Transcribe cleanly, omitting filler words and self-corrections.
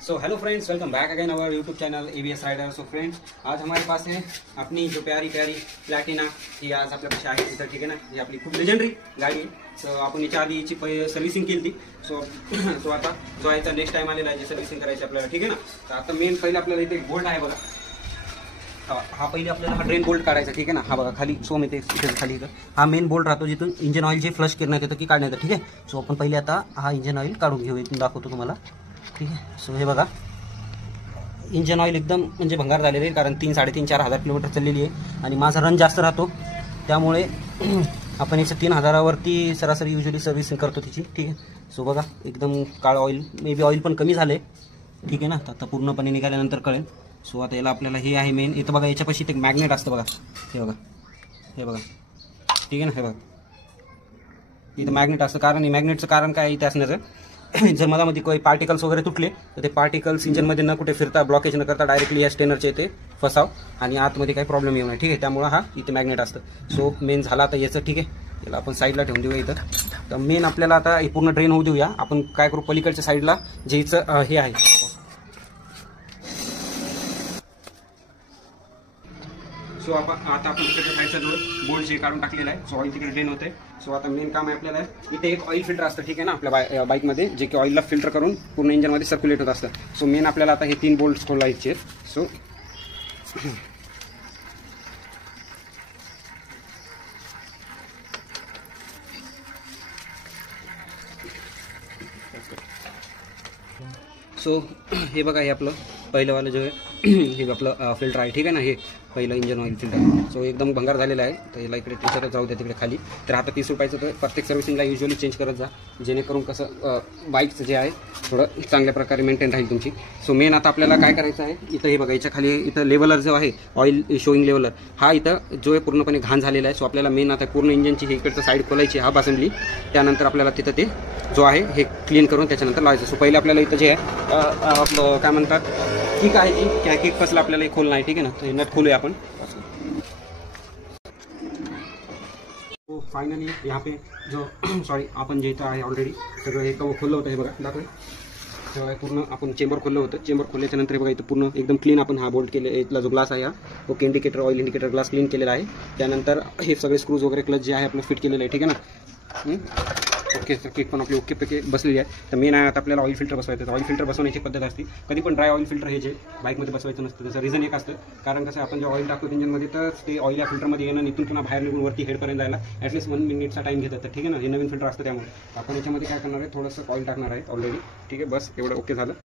So hello friends, welcome back again our YouTube channel ABS rider. So friends, आज हमारे pass है अपनी जो प्यारी प्यारी प्लॅटिना ही आज आपल्यापेक्षा आहे इथं, ठीक आहे ना। ही आपली खूप लेजेंडरी गाडी आहे। सो आपण याच्या आधी याची सर्व्हिसिंग केली थी। सो आता जो याचा नेक्स्ट टाइम आलेला आहे, सर्व्हिसिंग करायची आपल्याला, ठीक आहे ना। तर आता मेन पहिले आपल्याला इथे एक बोल्ट आहे बघा। हा पहिले आपल्याला हा ड्रेन बोल्ट काढायचा, ठीक आहे ना। हा बघा खाली सोम येते खाली इथं, हा मेन बोल्ट राहतो जिथून इंजिन ऑइल जे फ्लश करण्यात येतं की काढण्यात येतं, ठीक आहे। सो आपण पहिले आता हा इंजिन ऑइल काढून घेऊ, इथून दाखवतो तुम्हाला, ठीक आहे। सो हे बघा, इंजन ऑइल एकदम म्हणजे भंगार झालेले आहे, कारण 3-3.5-4 हजार किलोमीटर चाललेली आहे आणि माझा रन जास्त राहतो, त्यामुळे आपण याचं 3,000 वरती सरासरी युजली सर्व्हिसिंग करतो तिची, ठीक आहे। सो बघा एकदम काळं ऑइल, मे बी ऑइल पण कमी झाले, ठीक आहे ना। आता पूर्णपणे निघाल्यानंतर कळेल। सो आता याला आपल्याला हे आहे मेन, इथं बघा याच्यापाशी एक मॅग्नेट असतं बघा, हे बघा, हे बघा, ठीक आहे ना। हे बघा इथं मॅग्नेट असतं, कारण हे मॅग्नेटचं कारण काय इथे असण्याचं, जर मधामध्ये काही पार्टिकल्स वगैरे तुटले तर ते पार्टिकल्स इंजनमध्ये न कुठे फिरता, ब्लॉकेज न करता डायरेक्टली या स्टेनरच्या इथे फसाव आणि आतमध्ये काही प्रॉब्लेम येऊ नये, ठीक आहे। त्यामुळे हा इथे मॅग्नेट असतं। सो मेन झाला आता याचं, ठीक आहे। याला आपण साईडला ठेवून देऊया इथं। तर मेन आपल्याला आता हे पूर्ण ड्रेन होऊ देऊया। आपण काय करू, पलीकडच्या साईडला जे हिचं हे आहे, सो आता आपण तिकडे साईडचा जो बोल्ट जे काढून टाकलेला आहे, सो ऑइल तिकडे ड्रेन होते। सो आता मेन काम आहे आपल्याला, इथे एक ऑइल फिल्टर असतं, ठीक आहे ना, आपल्या बाईकमध्ये, जे की ऑइलला फिल्टर करून पूर्ण इंजनमध्ये सर्क्युलेट होत असतं। सो मेन आपल्याला आता हे 3 बोल्ट खोलायचे आहेत। सो हे बघा, हे आपलं पहिलंवालं जो आहे हे आपलं फिल्टर आहे, ठीक आहे ना। हे पहिलं इंजन ऑइल फिल्टर, सो एकदम भंगार झालेला आहे। तर याला इकडे टीचरच जाऊ द्या तिकडे खाली। तर आता 30 रुपयाचं तर प्रत्येक सर्व्हिसिंगला युजली चेंज करत जा, जेणेकरून कसं बाईकचं जे आहे थोडं चांगल्या प्रकारे मेंटेन राहील तुमची। सो मेन आता आपल्याला काय करायचं आहे, इथं हे बघा याच्या खाली इथं लेवलर जो आहे, ऑइल शोईंग लेवलर, हा इथं जो आहे पूर्णपणे घाण झालेला आहे। सो आपल्याला मेन आता पूर्ण इंजनची हे इकडचं साईड खोलायची, हा असेंबली, त्यानंतर आपल्याला तिथं ते जो आहे हे क्लीन करून त्याच्यानंतर लावायचं। सो पहिले आपल्याला इथं जे आहे आपलं काय म्हणतात, किक आहे जी क्या किक कसलं आपल्याला हे खोलणं आहे, ठीक आहे ना। तर हे नट खोलूया आपण। तो फायनली यहाँ पे जो सॉरी आपण जे इथं आहे ऑलरेडी सगळं हे खोललं होतं, हे बघा दाखव, तेव्हा पूर्ण आपण चेंबर खोललं होतं। चेंबर खोलल्याच्या नंतर हे बघा इथं पूर्ण एकदम क्लीन आपण हा बोल्ट केले, इथला जो ग्लास आहे हा okay, indicator oil indicator glass clean केलेला आहे। त्यानंतर हे सगळे स्क्रूज वगैरे क्लच जे आहे आपलं फिट केलेलं आहे, ठीक आहे ना। ओके, तर केक पण आपली ओके पैकी बसलेली आहे। तर मेन आहे आता आपल्याला ऑइल फिल्टर बसवायचं। तर ऑइल फिल्टर बसवण्याची पद्धत असते, कधी पण ड्राय ऑइल फिल्टर हे जे बाईकमध्ये बसवायचं नसतं। त्याचं रिझन एक असतं, कारण कसं आपण जे ऑइल टाकतो इंजनमध्ये, तर ते ऑइल या फिल्टरमध्ये येणं, इथून पुन्हा बाहेर निघून वरती हेडपर्यंत जायला ॲटलीस्ट 1 मिनिटचा टाईम घेतात, तर ठीक आहे ना। हे नवीन फिल्टर असतं, त्यामुळे आपण याच्यामध्ये काय करणार आहे, थोडंसं ऑइल टाकणार आहे ऑलरेडी, ठीक आहे। बस एवढं ओके झालं।